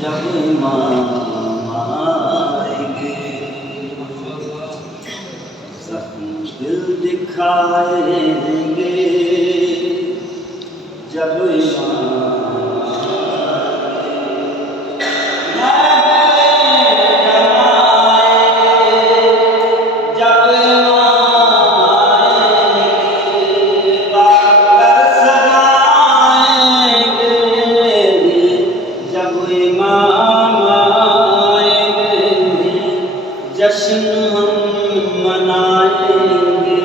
जब इमाम आएंगे जख्म दिल दिखाएंगे, जब जश्न हम मनाएंगे,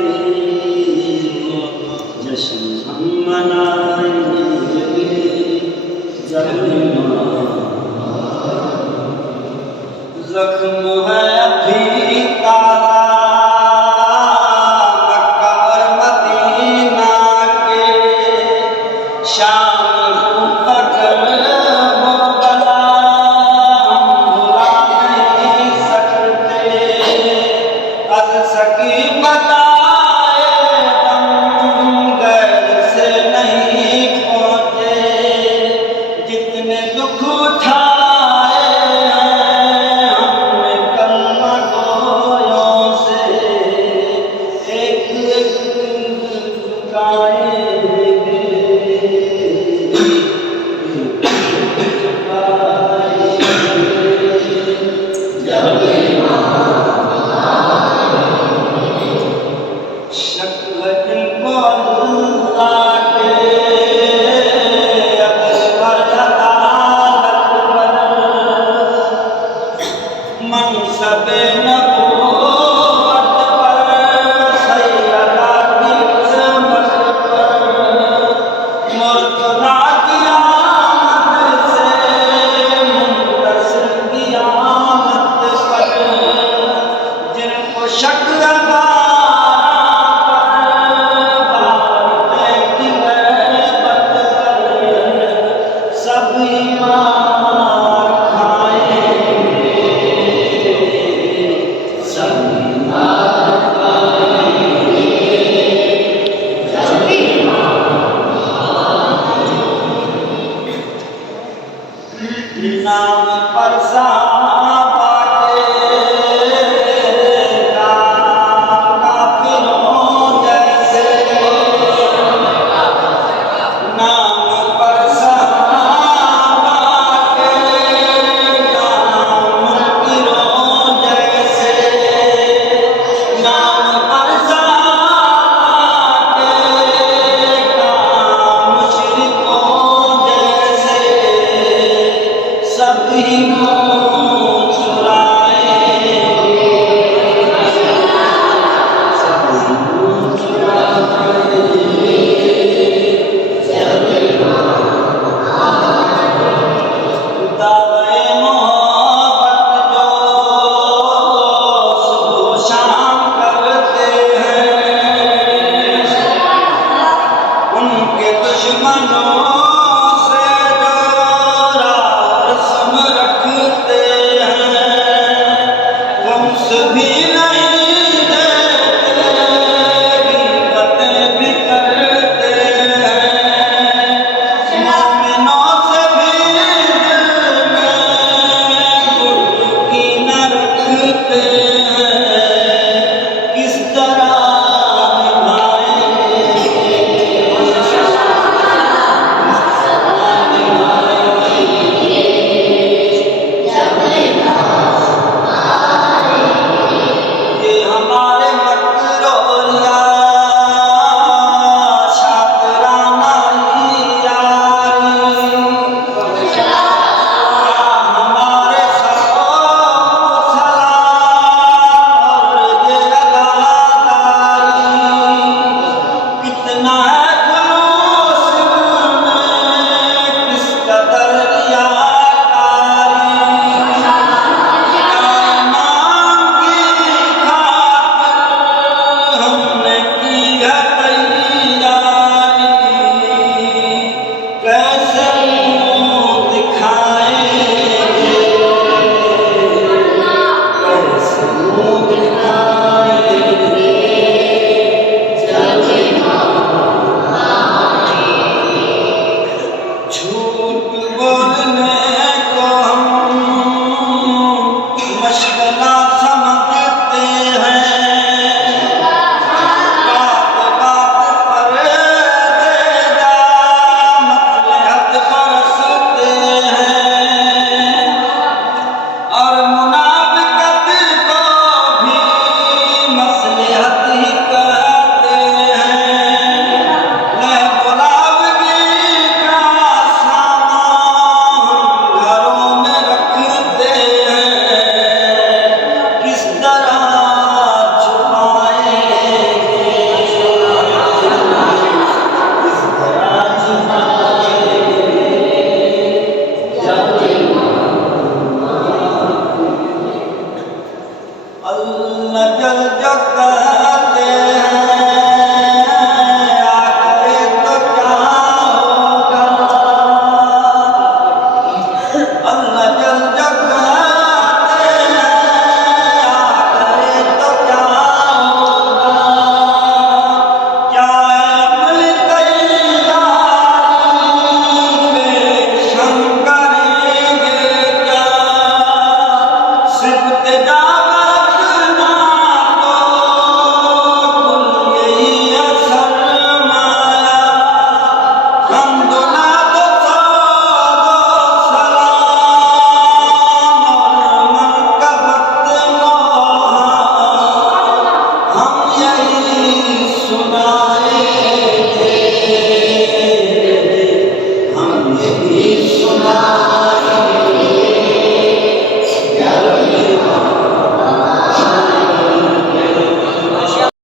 जश्न हम मनाएंगे, जब जख्म है अभी तारा मक्का और मदीना के, शाम को फकर वो बला भुला नहीं सकते, अज सकी बताए दम गैर से नहीं पहुँचे, जितने दुख उठाए हमने कलमा गोयों से, एक एक झुकाएंगे, मनसबे नबूवत पर सैयदा की उम्मत पर, मुर्तज़ा की आमद से मुंतज़िर क़यामत पर, जिनको शक बारते की गैबत पर, सब ईमान खाएंगे, सब ईमान खाएंगे, सब नाम पर साहबा के काफिरों जैसे, नाम पर साहबा के मुनकिरों जैसे, नाम पर साहबा के मुशरिकों जैसे, सभी मुँह चुराएंगे, सभी मुँह चुराएंगे, दावे मोहब्बत जो सुबह शाम करते हैं, उनके दुश्मनों से जो रस्म रखते हैं, वंश भी नहीं देते, ग़ीबतें भी करते हैं, मोमिनों से भी दिल में गुर्बती न रखते हैं, किस तरह निभाएंगे, ये हमारे मकरोरिया शातराना यारी, क्या हमारे सलाम और ये अदाकारी, कितना है जुलूस में, किस कदर रियाकारी, ईमान की खातिर हमने की है तैयारी, कैसे